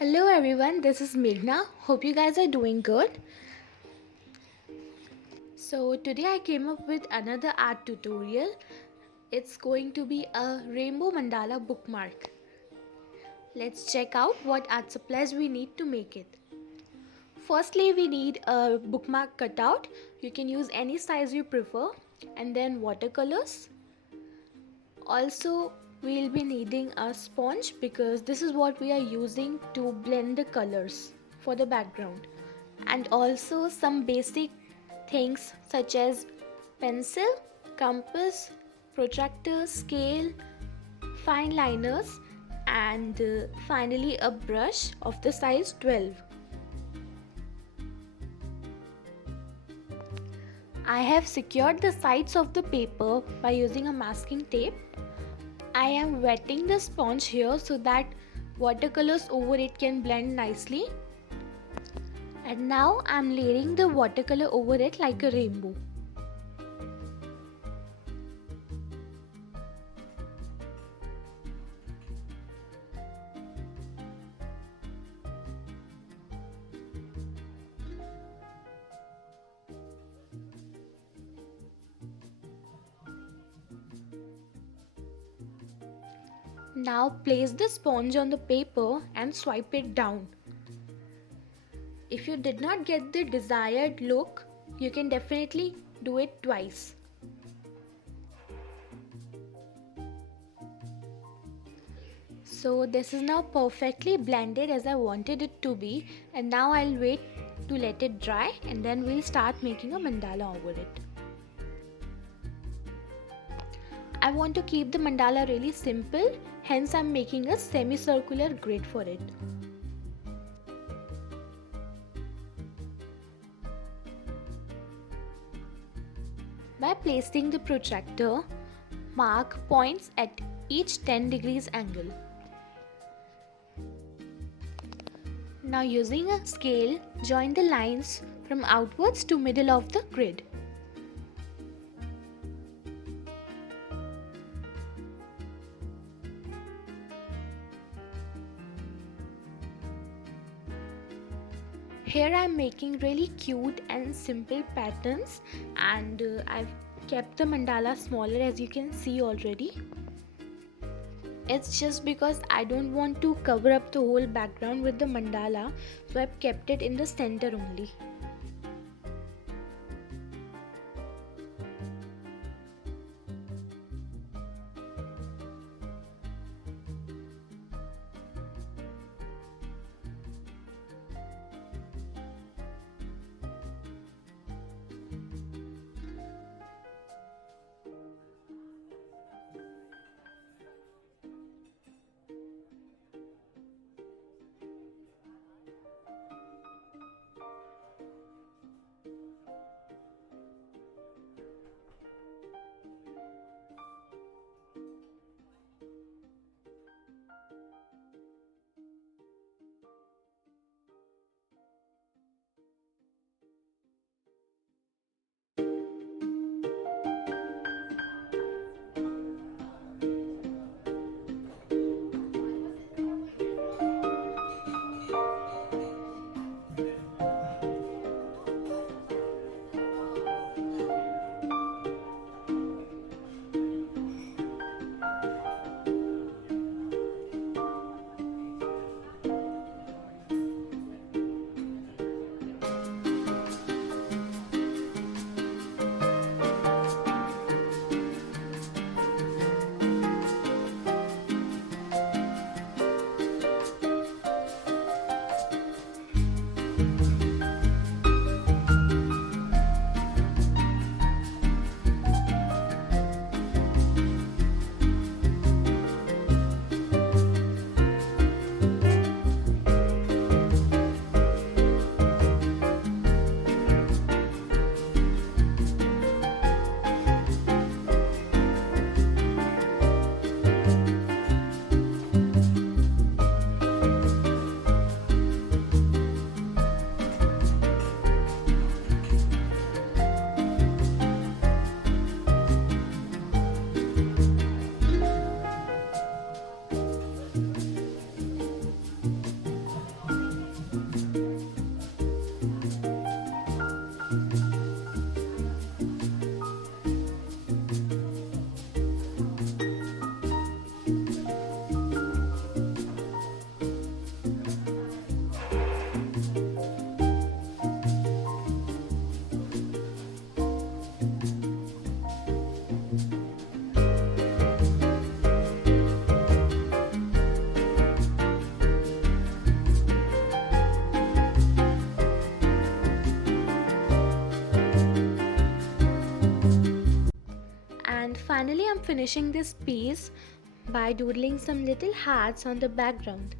Hello everyone, this is Meghna. Hope you guys are doing good. So today I came up with another art tutorial. It's going to be a rainbow mandala bookmark. Let's check out what art supplies we need to make it. Firstly, we need a bookmark cutout. You can use any size you prefer, and then watercolors. Also, we'll be needing a sponge because this is what we are using to blend the colors for the background, and also some basic things such as pencil, compass, protractor, scale, fine liners, and finally a brush of the size 12. I have secured the sides of the paper by using a masking tape. I am wetting the sponge here so that watercolors over it can blend nicely. And now I am layering the watercolor over it like a rainbow. Now place the sponge on the paper and swipe it down. If you did not get the desired look, you can definitely do it twice. So this is now perfectly blended as I wanted it to be, and now I'll wait to let it dry and then we'll start making a mandala over it. I want to keep the mandala really simple, hence I'm making a semicircular grid for it. By placing the protractor, mark points at each 10 degrees angle. Now using a scale, join the lines from outwards to middle of the grid. Here I am making really cute and simple patterns, and I've kept the mandala smaller as you can see already. It's just because I don't want to cover up the whole background with the mandala, so I've kept it in the center only. finally I'm finishing this piece by doodling some little hats on the background.